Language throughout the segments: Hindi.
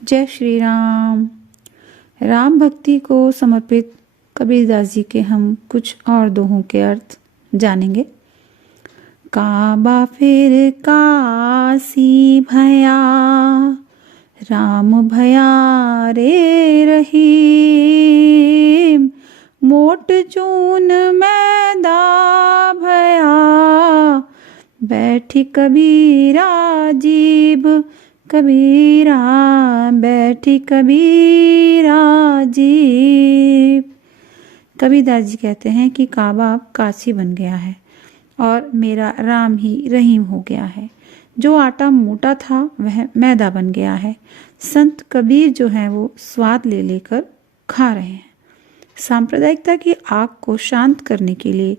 जय श्री राम। राम भक्ति को समर्पित कबीरदास जी के हम कुछ और दोहों के अर्थ जानेंगे। काबा फिर काशी भया, राम भया रे रहीम। मोट चून मैदा भया, बैठी कबीरा जीभ कबीरा, बैठी कबीरा जीभ। कबीरदास जी कहते हैं कि काबा अब काशी बन गया है और मेरा राम ही रहीम हो गया है। जो आटा मोटा था वह मैदा बन गया है। संत कबीर जो हैं वो स्वाद ले लेकर खा रहे हैं। सांप्रदायिकता की आग को शांत करने के लिए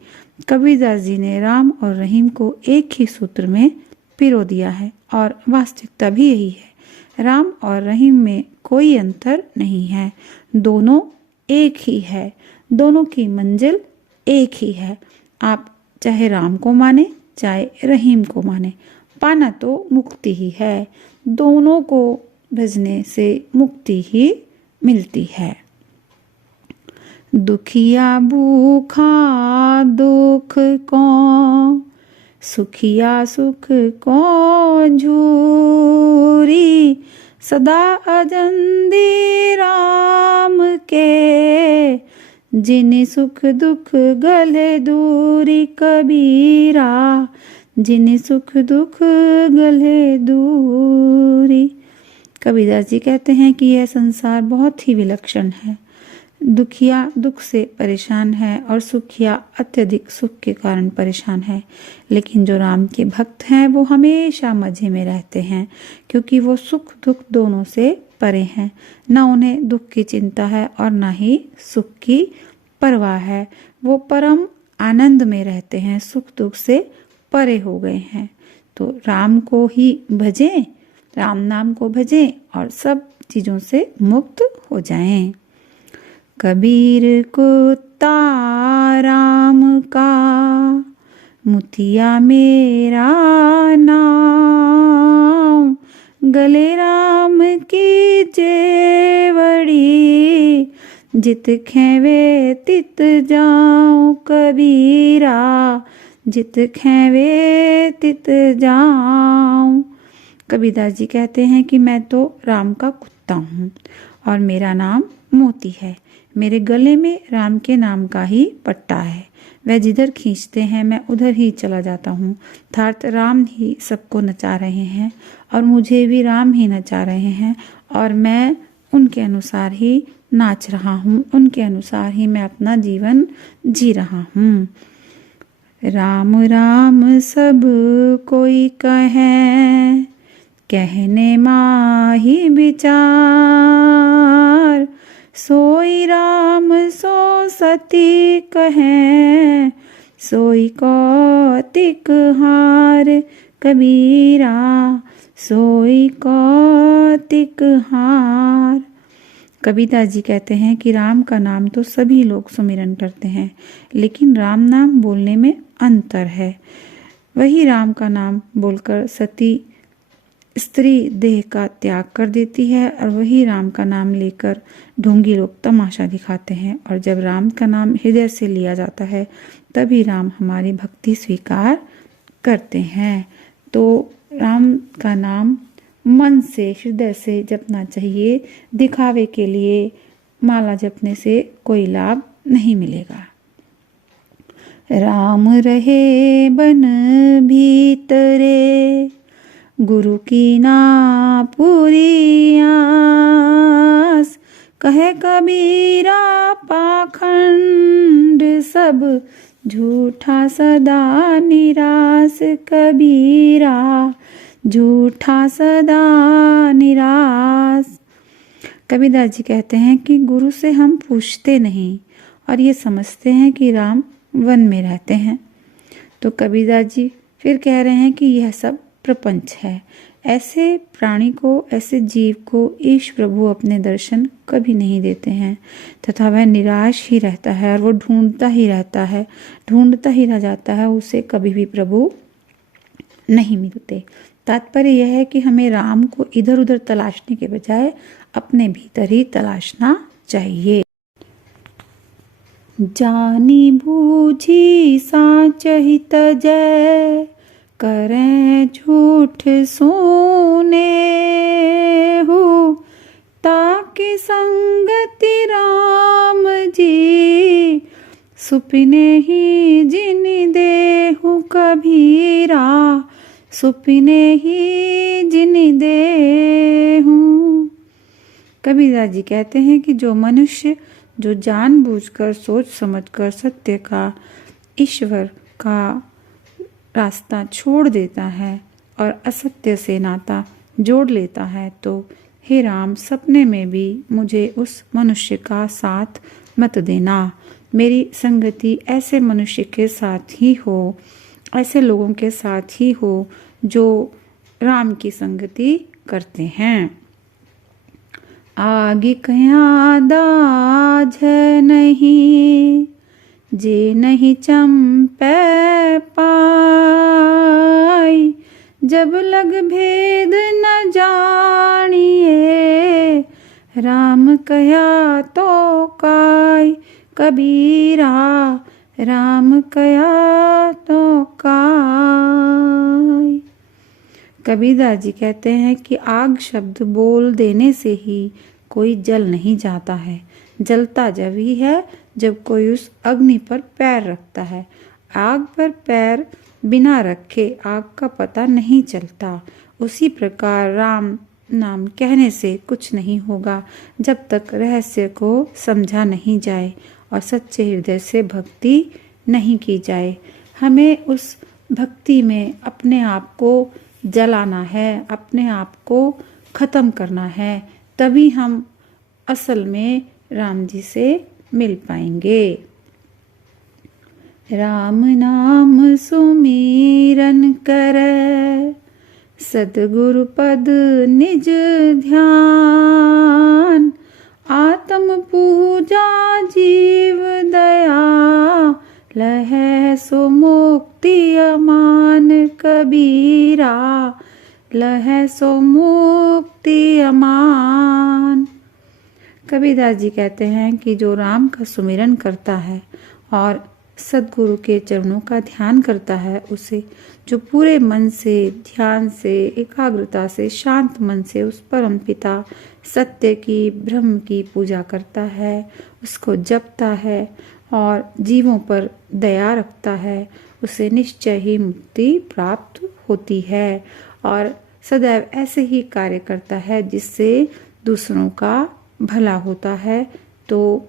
कबीरदास जी ने राम और रहीम को एक ही सूत्र में पिरो दिया है और वास्तविकता भी यही है। राम और रहीम में कोई अंतर नहीं है, दोनों एक ही है, दोनों की मंजिल एक ही है। आप चाहे राम को माने चाहे रहीम को माने, पाना तो मुक्ति ही है। दोनों को भजने से मुक्ति ही मिलती है। दुखिया भूखा दुख को, सुखिया सुख को झूरी। सदा अजंदी राम के, जिन सुख दुख गले दूरी कबीरा, जिन सुख दुख गले दूरी। कबीरदास जी कहते हैं कि यह संसार बहुत ही विलक्षण है। दुखिया दुख से परेशान है और सुखिया अत्यधिक सुख के कारण परेशान है। लेकिन जो राम के भक्त हैं वो हमेशा मजे में रहते हैं, क्योंकि वो सुख दुख दोनों से परे हैं। ना उन्हें दुख की चिंता है और ना ही सुख की परवाह है। वो परम आनंद में रहते हैं, सुख दुख से परे हो गए हैं। तो राम को ही भजें, राम नाम को भजें और सब चीज़ों से मुक्त हो जाएं। कबीर कुत्ता राम का, मुतिया मेरा नाम। गले राम की जेवड़ी, जित खेवे तित जाऊं कबीरा, जित खेवे तित जाऊं। कबीरदास जी कहते हैं कि मैं तो राम का कुत्ता हूँ और मेरा नाम मोती है। मेरे गले में राम के नाम का ही पट्टा है। वह जिधर खींचते हैं मैं उधर ही चला जाता हूँ। अर्थात राम ही सबको नचा रहे हैं और मुझे भी राम ही नचा रहे हैं और मैं उनके अनुसार ही नाच रहा हूँ, उनके अनुसार ही मैं अपना जीवन जी रहा हूँ। राम राम सब कोई कहे, कहने माही विचार। सोई राम सो सती कहे, सोई कौतिक हार कबीरा, सोई कौतिक हार। कबीरदास जी कहते हैं कि राम का नाम तो सभी लोग सुमिरन करते हैं, लेकिन राम नाम बोलने में अंतर है। वही राम का नाम बोलकर सती स्त्री देह का त्याग कर देती है और वही राम का नाम लेकर ढोंगी लोग तमाशा दिखाते हैं। और जब राम का नाम हृदय से लिया जाता है तभी राम हमारी भक्ति स्वीकार करते हैं। तो राम का नाम मन से हृदय से जपना चाहिए। दिखावे के लिए माला जपने से कोई लाभ नहीं मिलेगा। राम रहे बन भीतरे, गुरु की ना पूरी आस। कहे कबीरा पाखंड सब, झूठा सदा निराश कबीरा, झूठा सदा निराश। कबीरदास जी कहते हैं कि गुरु से हम पूछते नहीं और ये समझते हैं कि राम वन में रहते हैं। तो कबीरदास जी फिर कह रहे हैं कि यह सब प्रपंच है। ऐसे प्राणी को, ऐसे जीव को ईश प्रभु अपने दर्शन कभी नहीं देते हैं तथा वह निराश ही रहता है और वो ढूंढता ही रहता है, ढूंढता ही रह जाता है। उसे कभी भी प्रभु नहीं मिलते। तात्पर्य यह है कि हमें राम को इधर उधर तलाशने के बजाय अपने भीतर ही तलाशना चाहिए। जानी बूझी साचहि तजय, करें झूठ सोने हो, ताकि संगति राम जी, सुपिने ही जिन देहु कबीरा, सुपिने ही जिन देहु। कबीरा जी कहते हैं कि जो मनुष्य जो जानबूझकर सोच समझकर सत्य का, ईश्वर का रास्ता छोड़ देता है और असत्य से नाता जोड़ लेता है, तो हे राम, सपने में भी मुझे उस मनुष्य का साथ मत देना। मेरी संगति ऐसे मनुष्य के साथ ही हो, ऐसे लोगों के साथ ही हो जो राम की संगति करते हैं। आगे कया दाज नहीं, जे नहीं चंपे पाई, जब लग भेद न जानिए, राम कया तो काय, कबीरा राम कया तो काय। कबीरदास जी कहते हैं कि आग शब्द बोल देने से ही कोई जल नहीं जाता है, जलता जब ही है जब कोई उस अग्नि पर पैर रखता है। आग पर पैर बिना रखे आग का पता नहीं चलता। उसी प्रकार राम नाम कहने से कुछ नहीं होगा जब तक रहस्य को समझा नहीं जाए और सच्चे हृदय से भक्ति नहीं की जाए। हमें उस भक्ति में अपने आप को जलाना है, अपने आप को खत्म करना है, तभी हम असल में राम जी से मिल पाएंगे। राम नाम सुमीरन करे, सद्गुरु पद निज ध्यान, आत्म पूजा जीव दया, लहै सो मुक्ति अमान, कबीरा लहै सो मुक्ति अमान। कबीरदास जी कहते हैं कि जो राम का सुमिरन करता है और सद्गुरु के चरणों का ध्यान करता है, उसे जो पूरे मन से, ध्यान से, एकाग्रता से, शांत मन से उस परम पिता सत्य की, ब्रह्म की पूजा करता है, उसको जपता है और जीवों पर दया रखता है, उसे निश्चय ही मुक्ति प्राप्त होती है और सदैव ऐसे ही कार्य करता है जिससे दूसरों का भला होता है, तो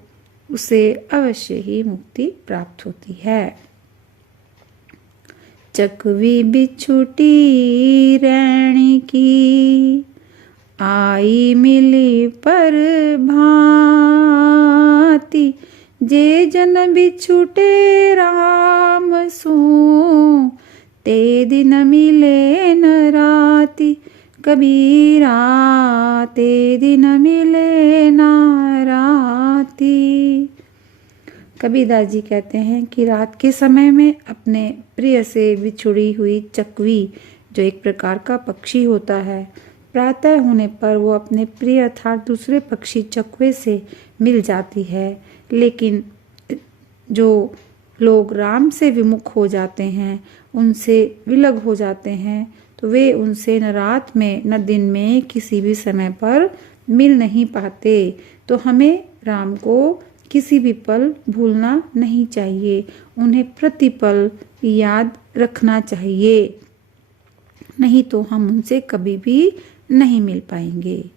उसे अवश्य ही मुक्ति प्राप्त होती है। चकवी बिछुटी रैणी की, आई मिली पर भांति, जे जन बिछुटे राम सू, ते दिन मिले न राति, कबीरा ते दिन मिले न राति। कबीरदास जी कहते हैं कि रात के समय में अपने प्रिय से बिछुड़ी हुई चकवी, जो एक प्रकार का पक्षी होता है, प्रातः होने पर वो अपने प्रिय अर्थात दूसरे पक्षी चकवे से मिल जाती है। लेकिन जो लोग राम से विमुख हो जाते हैं, उनसे विलग हो जाते हैं, तो वे उनसे न रात में न दिन में किसी भी समय पर मिल नहीं पाते। तो हमें राम को किसी भी पल भूलना नहीं चाहिए, उन्हें प्रतिपल याद रखना चाहिए, नहीं तो हम उनसे कभी भी नहीं मिल पाएंगे।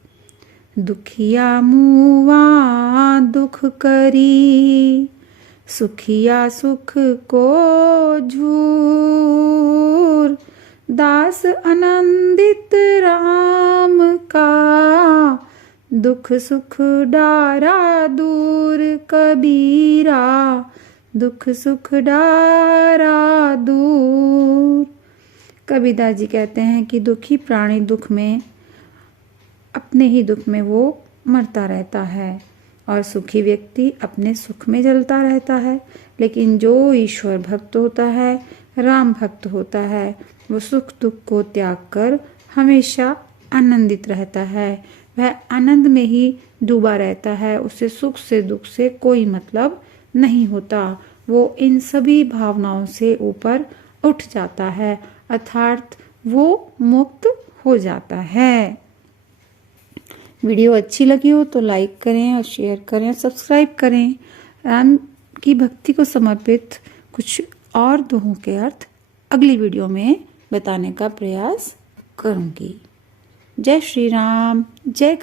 दुखिया मुआ दुख करी, सुखिया सुख को झूर, दास आनंदित राम का, दुख सुख डारा दूर, कबीरा दुख सुख डारा दूर। कबीरदास जी कहते हैं कि दुखी प्राणी दुख में, अपने ही दुख में वो मरता रहता है और सुखी व्यक्ति अपने सुख में जलता रहता है। लेकिन जो ईश्वर भक्त होता है, राम भक्त होता है वो सुख दुख को त्याग कर हमेशा आनंदित रहता है। वह आनंद में ही डूबा रहता है, उसे सुख से दुख से कोई मतलब नहीं होता। वो इन सभी भावनाओं से ऊपर उठ जाता है, अर्थात वो मुक्त हो जाता है। वीडियो अच्छी लगी हो तो लाइक करें और शेयर करें, सब्सक्राइब करें। राम की भक्ति को समर्पित कुछ और दोहों के अर्थ अगली वीडियो में बताने का प्रयास करूंगी। जय श्री राम, जय